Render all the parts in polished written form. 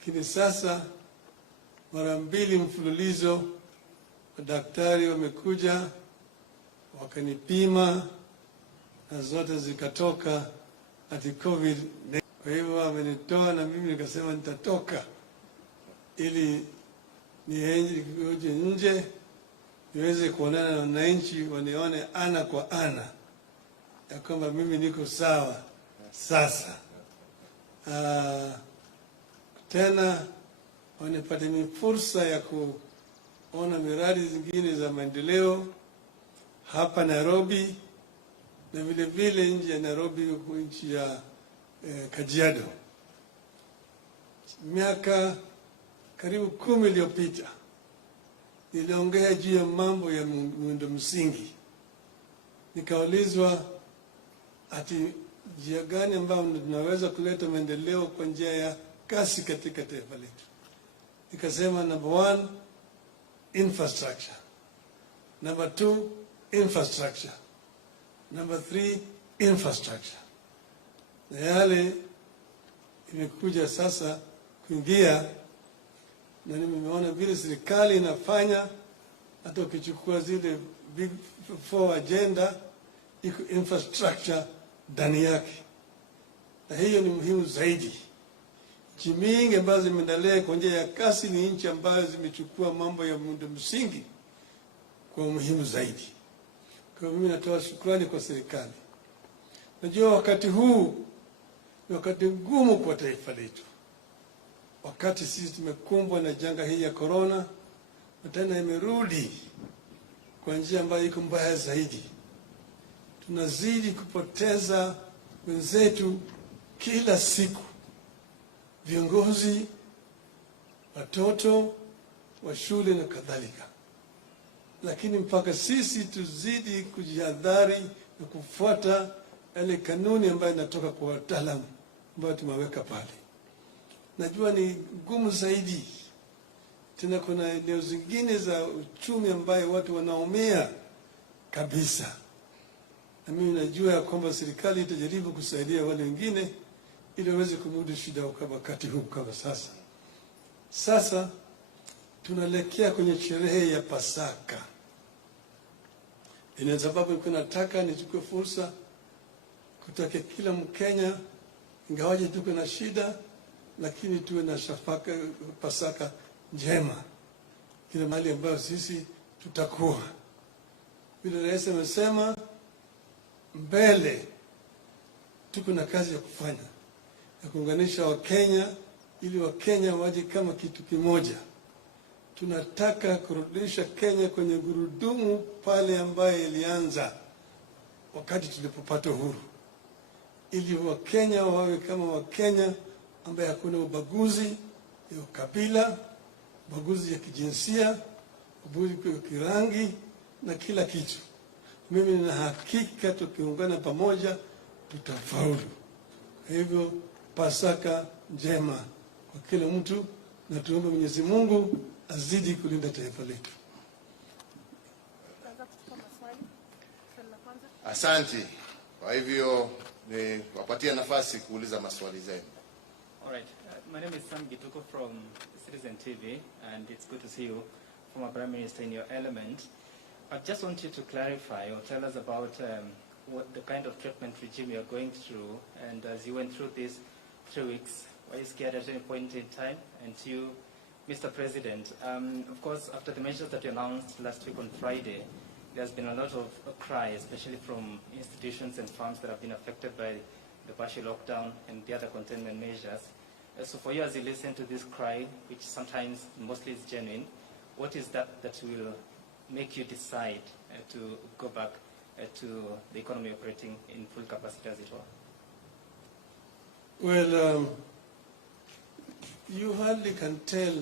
Lakini sasa mara mbili mfululizo madaktari wamekuja wakanipima na zote zikatoka ati COVID. Kwa hivyo wamenitoa na mimi nikasema nitatoka ili nije nje niweze kuonana na wananchi, wanione ana kwa ana ya kwamba mimi niko sawa sasa. Tena wanipate ni fursa ya kuona miradi zingine za maendeleo hapa Nairobi na vile vile nje ya Nairobi, huko nchi ya Kajiado. Miaka karibu 10 iliyopita niliongea juu ya mambo ya miundo msingi. Nikaulizwa ati njia gani ambayo tunaweza kuleta maendeleo kwa njia ya kasi katika taifa letu. Nikasema number 1, infrastructure. Number 2, infrastructure. Number 3, infrastructure. Na yale imekuja sasa kuingia, na nimeona vile serikali inafanya. Hata ukichukua zile big 4 agenda, iko infrastructure ndani yake, na hiyo ni muhimu zaidi. Nchi mingi ambazo zimeendelea kwa njia ya kasi ni nchi ambazo zimechukua mambo ya miundo msingi kwa muhimu zaidi. Kwa mimi natoa shukrani kwa serikali. Najua wakati huu ni wakati mgumu kwa taifa letu, wakati sisi tumekumbwa na janga hii ya corona, na tena imerudi kwa njia ambayo iko mbaya zaidi. Tunazidi kupoteza wenzetu kila siku, viongozi, watoto wa shule na kadhalika. Lakini mpaka sisi tuzidi kujihadhari na kufuata yale kanuni ambayo inatoka kwa wataalamu ambao tumeweka pale. Najua ni ngumu zaidi. Tena kuna eneo zingine za uchumi ambayo watu wanaumia kabisa. Na mimi najua ya kwamba serikali itajaribu kusaidia wale wengine ili waweze kumudu shida kwa wakati huu kama sasa. Sasa tunaelekea kwenye sherehe ya Pasaka. Ina sababu nataka nichukue fursa kutakia kila Mkenya, ingawaje tuko na shida, lakini tuwe na Pasaka njema kila mahali ambayo sisi tutakuwa. Vile rais amesema, mbele tuko na kazi ya kufanya ya kuunganisha Wakenya ili Wakenya waje kama kitu kimoja. Tunataka kurudisha Kenya kwenye gurudumu pale ambaye ilianza wakati tulipopata uhuru, ili Wakenya wawe kama Wakenya ambaye hakuna ubaguzi ya ukabila, ubaguzi ya kijinsia, ubaguzi ya kirangi na kila kitu. Mimi nina hakika tukiungana pamoja tutafaulu. Hivyo Pasaka njema kwa kila mtu, na tuombe Mwenyezi Mungu azidi kulinda taifa letu. Asante. Kwa hivyo ni wapatia nafasi kuuliza maswali zenu. All right. My name is Sam Gituko from Citizen TV, and it's good to see you, former Prime Minister, in your element. I just want you to clarify or tell us about what the kind of treatment regime you're going through, and as you went through these 3 weeks, were you scared at any point in time? And to you, Mr. President, of course, after the measures that you announced last week on Friday, there's been a lot of cry, especially from institutions and firms that have been affected by the partial lockdown and the other containment measures. So for you, as you listen to this cry, which sometimes mostly is genuine, what is that will make you decide to go back to the economy operating in full capacity, as it were? Well, you hardly can tell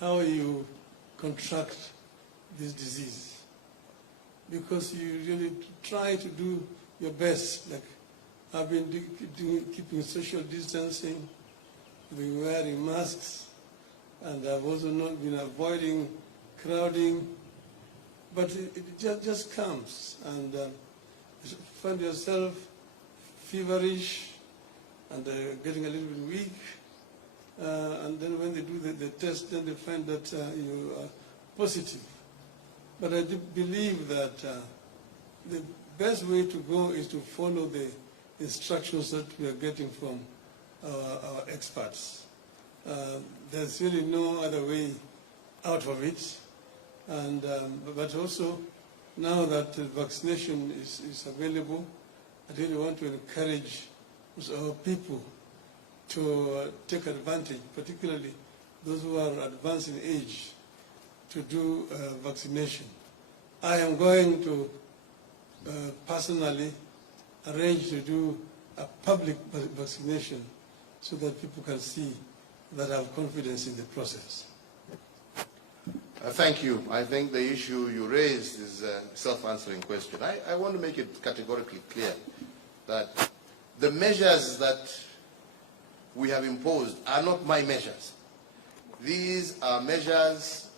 how you contract this disease, because you really try to do your best. Like I've been keeping social distancing, been wearing masks, and I've also not been avoiding crowding. But it just comes, and you find yourself feverish and getting a little bit weak, and then when they do the test, then they find that you are positive. But I do believe that the best way to go is to follow the instructions that we are getting from our experts. There's really no other way out of it. And, but also, now that vaccination is available, I really want to encourage our people to take advantage, particularly those who are advanced in age, to do vaccination. I am going to personally arrange to do a public vaccination so that people can see that I have confidence in the process. Thank you. I think the issue you raised is a self-answering question. I want to make it categorically clear that the measures that we have imposed are not my measures. These are measures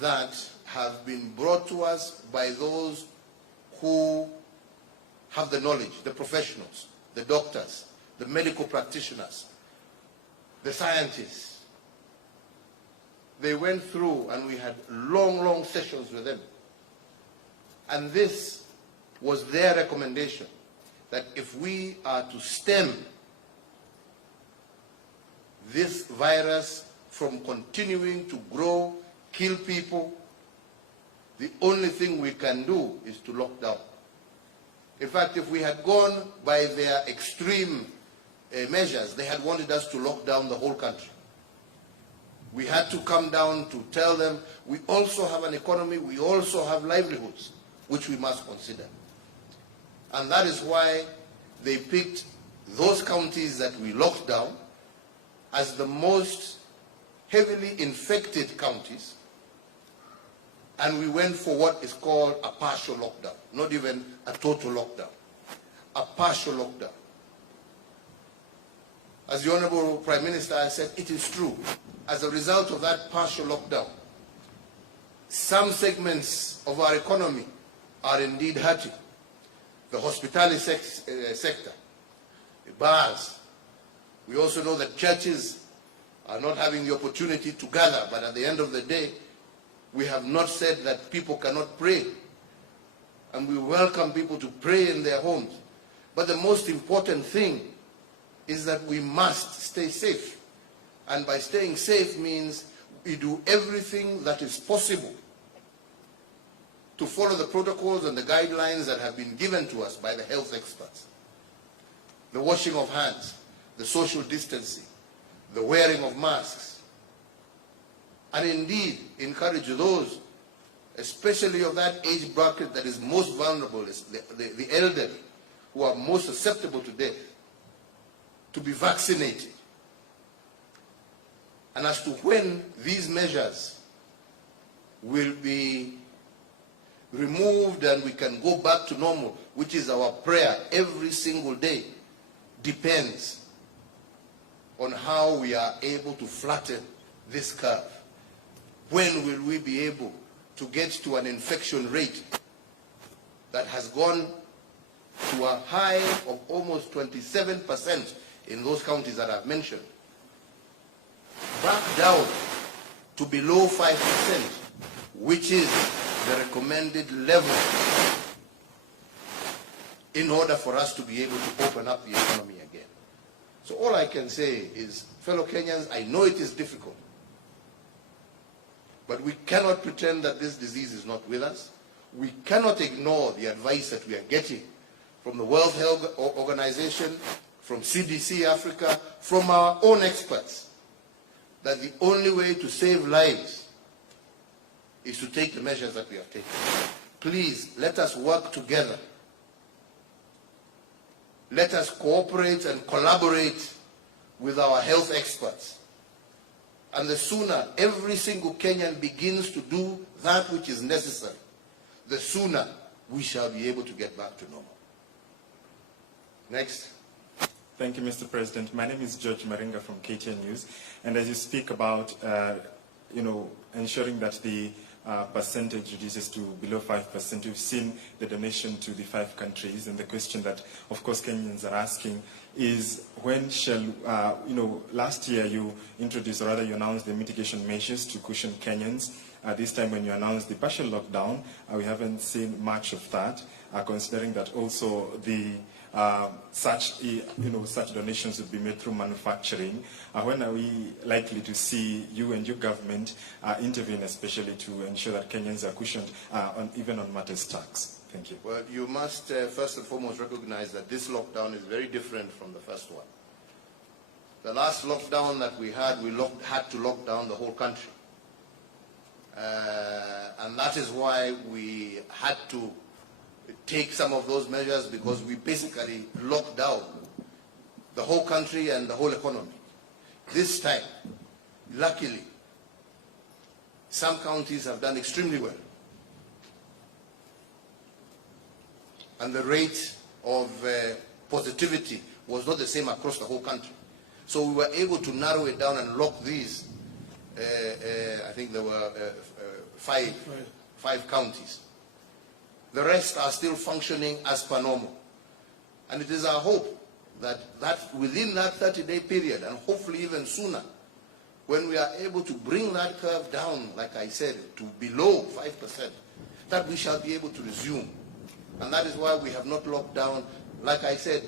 that have been brought to us by those who have the knowledge, the professionals, the doctors, the medical practitioners, the scientists. They went through and we had long sessions with them. And this was their recommendation, that if we are to stem this virus from continuing to grow, kill people, the only thing we can do is to lock down. In fact, if we had gone by their extreme measures, they had wanted us to lock down the whole country. We had to come down to tell them we also have an economy, we also have livelihoods, which we must consider. And that is why they picked those counties that we locked down as the most heavily infected counties, and we went for what is called a partial lockdown, not even a total lockdown, a partial lockdown. As the Honorable Prime Minister has said, it is true. As a result of that partial lockdown, some segments of our economy are indeed hurting. The hospitality sector, the bars. We also know that churches are not having the opportunity to gather, but at the end of the day, we have not said that people cannot pray. And we welcome people to pray in their homes. But the most important thing is that we must stay safe. And by staying safe means we do everything that is possible to follow the protocols and the guidelines that have been given to us by the health experts. The washing of hands, the social distancing, the wearing of masks. And indeed, encourage those, especially of that age bracket that is most vulnerable, is the elderly, who are most susceptible to death, to be vaccinated. And as to when these measures will be removed and we can go back to normal, which is our prayer every single day, depends on how we are able to flatten this curve. When will we be able to get to an infection rate that has gone to a high of almost 27% in those counties that I've mentioned, back down to below 5%, which is the recommended level in order for us to be able to open up the economy again. So all I can say is, fellow Kenyans, I know it is difficult, but we cannot pretend that this disease is not with us. We cannot ignore the advice that we are getting from the World Health Organization, from CDC Africa, from our own experts, that the only way to save lives is to take the measures that we have taken. Please, let us work together. Let us cooperate and collaborate with our health experts. And the sooner every single Kenyan begins to do that which is necessary, the sooner we shall be able to get back to normal. Next. Thank you, Mr. President. My name is George Maringa from KTN News. And as you speak about, ensuring that the percentage reduces to below 5%. We've seen the donation to the 5 countries, and the question that, of course, Kenyans are asking is when shall, last year you introduced, or rather you announced the mitigation measures to cushion Kenyans. This time when you announced the partial lockdown, we haven't seen much of that, considering that also the such donations would be made through manufacturing. When are we likely to see you and your government intervene, especially to ensure that Kenyans are cushioned even on matters tax? Thank you. Well, you must first and foremost recognize that this lockdown is very different from the first one. The last lockdown that we had, had to lock down the whole country. And that is why we had to take some of those measures, because we basically locked down the whole country and the whole economy. This time, luckily, some counties have done extremely well. And the rate of positivity was not the same across the whole country. So we were able to narrow it down and lock these, I think there were five counties. The rest are still functioning as per normal. And it is our hope that within that 30-day period, and hopefully even sooner, when we are able to bring that curve down, like I said, to below 5%, that we shall be able to resume. And that is why we have not locked down, like I said,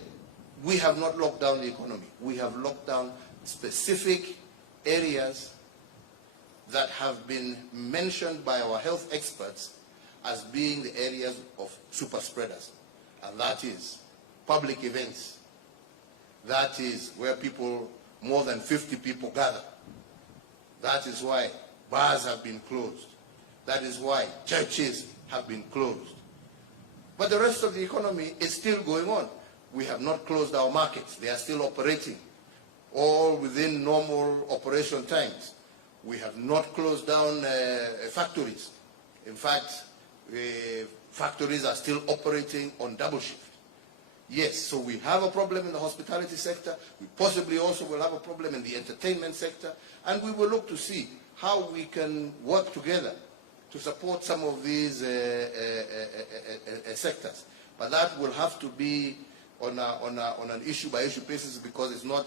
we have not locked down the economy. We have locked down specific areas that have been mentioned by our health experts as being the areas of super spreaders. And that is public events. That is where people, more than 50 people gather. That is why bars have been closed. That is why churches have been closed. But the rest of the economy is still going on. We have not closed our markets. They are still operating, all within normal operation times. We have not closed down factories. In fact, factories are still operating on double shift. Yes, so we have a problem in the hospitality sector. We possibly also will have a problem in the entertainment sector. And we will look to see how we can work together to support some of these sectors. But that will have to be on an issue-by-issue basis, because it's not,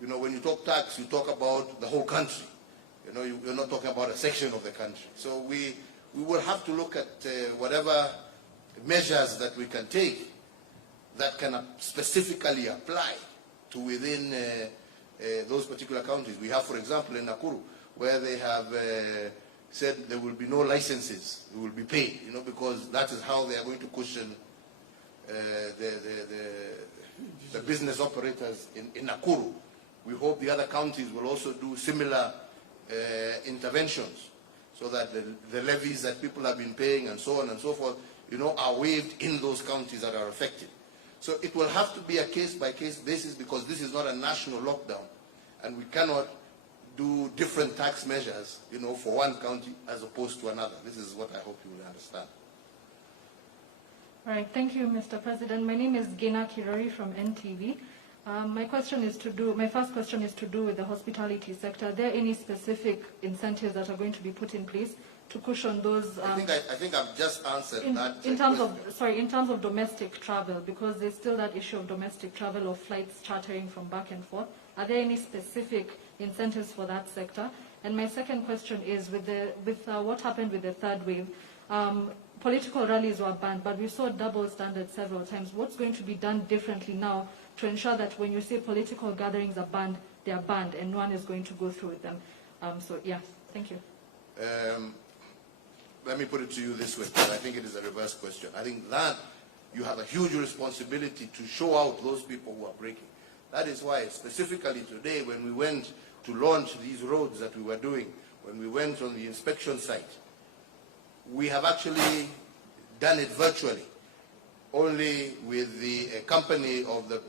when you talk tax, you talk about the whole country. You're not talking about a section of the country. So we will have to look at whatever measures that we can take that can specifically apply to within those particular counties. We have, for example, in Nakuru, where they have said there will be no licenses, they will be paid, because that is how they are going to cushion the business operators in Nakuru. We hope the other counties will also do similar interventions, so that the levies that people have been paying and so on and so forth, are waived in those counties that are affected. So it will have to be a case-by-case basis, because this is not a national lockdown, and we cannot do different tax measures, for one county as opposed to another. This is what I hope you will understand. All right, thank you, Mr. President. My name is Gina Kirori from NTV. My first question is to do with the hospitality sector. Are there any specific incentives that are going to be put in place to cushion those? I think I've just answered that. In terms of domestic travel, because there's still that issue of domestic travel, of flights chartering from back and forth. Are there any specific incentives for that sector? And my second question is, with what happened with the third wave, political rallies were banned, but we saw double standards several times. What's going to be done differently now to ensure that when you say political gatherings are banned, they are banned and no one is going to go through with them? Thank you. Let me put it to you this way, because I think it is a reverse question. I think that you have a huge responsibility to show out those people who are breaking. That is why, specifically today, when we went to launch these roads that we were doing, when we went on the inspection site, we have actually done it virtually, only with the company of the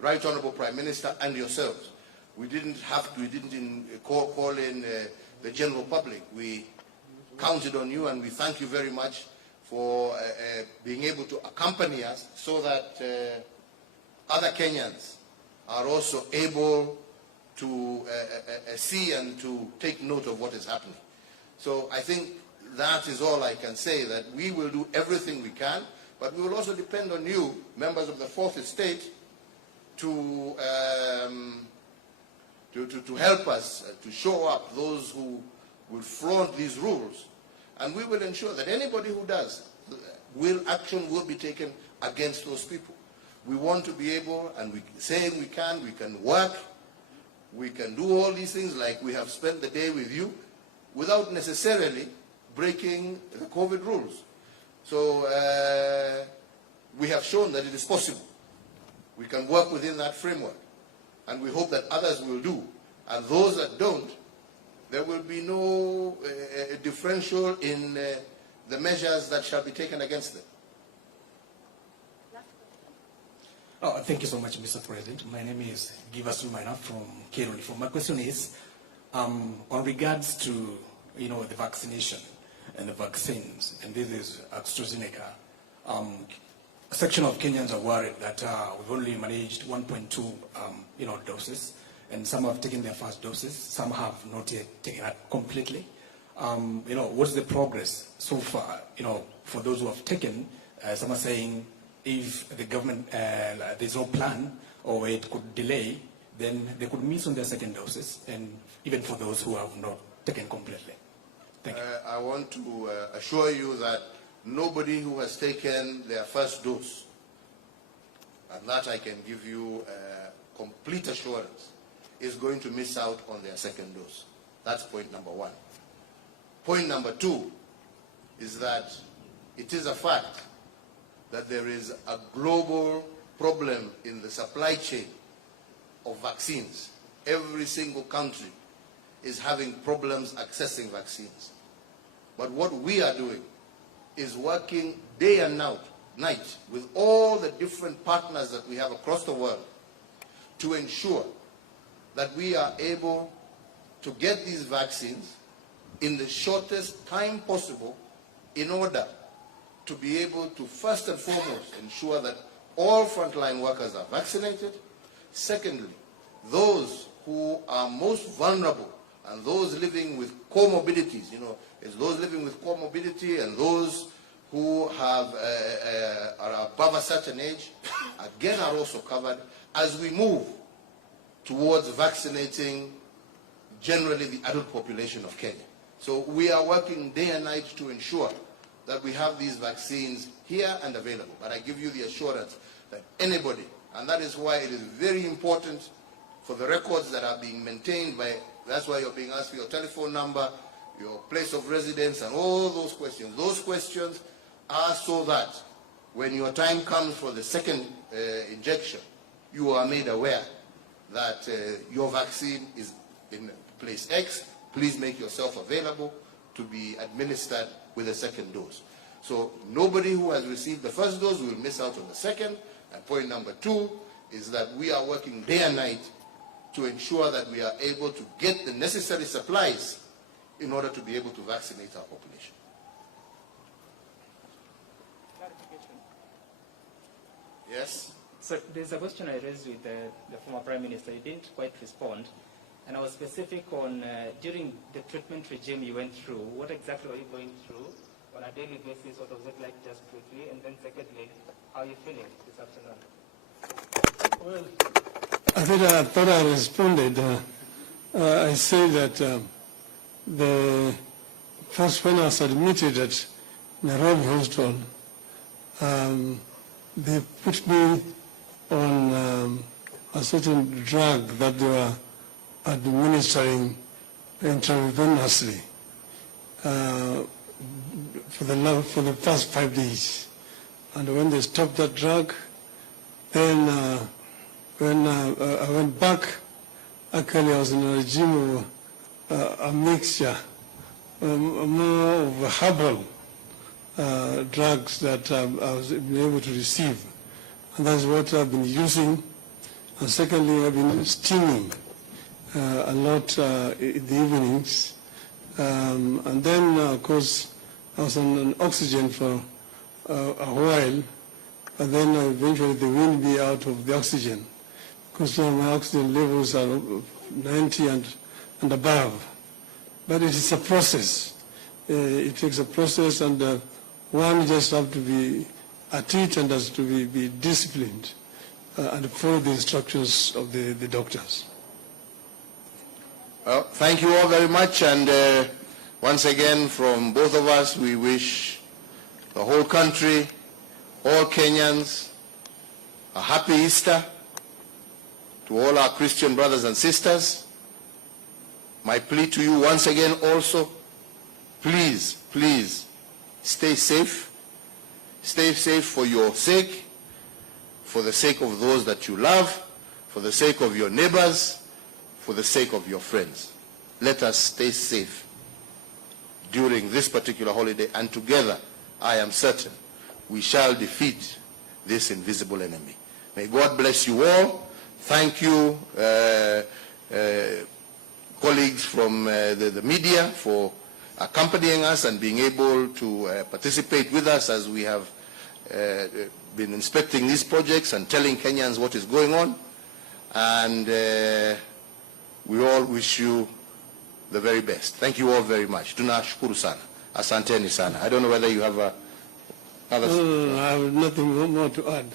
Right Honorable Prime Minister and yourselves. We didn't call in the general public. We counted on you, and we thank you very much for being able to accompany us, so that other Kenyans are also able to see and to take note of what is happening. So I think that is all I can say, that we will do everything we can, but we will also depend on you, members of the Fourth Estate, to help us, to show up those who will flaunt these rules. And we will ensure that anybody who does, action will be taken against those people. We want to be able, and we say we can work, we can do all these things like we have spent the day with you, without necessarily breaking the COVID rules. So we have shown that it is possible. We can work within that framework. And we hope that others will do. And those that don't, there will be no differential in the measures that shall be taken against them. Thank you so much, Mr. President. My name is Givas Lumaina from Cairo. My question is, on regards to the vaccination and the vaccines, and this is AstraZeneca, a section of Kenyans are worried that we've only managed 1.2 doses, and some have taken their first doses, some have not yet taken it completely. What's the progress so far? For those who have taken, some are saying if the government there's no plan or it could delay, then they could miss on their second doses, and even for those who have not taken completely. Thank you. I want to assure you that nobody who has taken their first dose, and that I can give you complete assurance, is going to miss out on their second dose. That's point number one. Point number two is that it is a fact that there is a global problem in the supply chain of vaccines. Every single country is having problems accessing vaccines. But what we are doing is working day and night with all the different partners that we have across the world to ensure that we are able to get these vaccines in the shortest time possible in order to be able to first and foremost ensure that all frontline workers are vaccinated. Secondly, those who are most vulnerable and those living with comorbidities, it's those living with comorbidity and those who have are above a certain age, again are also covered as we move towards vaccinating generally the adult population of Kenya. So we are working day and night to ensure that we have these vaccines here and available. But I give you the assurance that anybody, and that is why it is very important for the records that are being maintained by, that's why you're being asked for your telephone number, your place of residence, and all those questions. Those questions are so that when your time comes for the second injection, you are made aware that your vaccine is in place X. Please make yourself available to be administered with a second dose. So nobody who has received the first dose will miss out on the second. And point number two is that we are working day and night to ensure that we are able to get the necessary supplies in order to be able to vaccinate our population. Clarification. Yes? So there's a question I raised with the former Prime Minister. He didn't quite respond. And I was specific on, during the treatment regime you went through, what exactly were you going through on a daily basis? What was it like, just quickly? And then secondly, how are you feeling this afternoon? Well, I thought I responded. I say that the first when I was admitted at Nairobi Hospital, they put me on a certain drug that they were administering intravenously for the past 5 days. And when they stopped that drug, then when I went back, actually I was in a regime of a mixture, more of herbal drugs that I was able to receive. And that's what I've been using. And secondly, I've been steaming a lot in the evenings. And then, of course, I was on oxygen for a while, but then eventually they weaned me out of the oxygen, because my oxygen levels are 90 and above. But it is a process. it takes a process, and one just have to be at it and has to be disciplined and follow the instructions of the doctors. Well, thank you all very much, and once again, from both of us, we wish the whole country, all Kenyans, a happy Easter. To all our Christian brothers and sisters, my plea to you once again also, please, please, stay safe. Stay safe for your sake, for the sake of those that you love, for the sake of your neighbors, for the sake of your friends. Let us stay safe during this particular holiday, and together, I am certain, we shall defeat this invisible enemy. May God bless you all. Thank you, colleagues from the media, for accompanying us and being able to participate with us as we have been inspecting these projects and telling Kenyans what is going on. And we all wish you the very best. Thank you all very much. Tunashukuru sana. Asanteni sana. I don't know whether you have another... No, I have nothing more to add.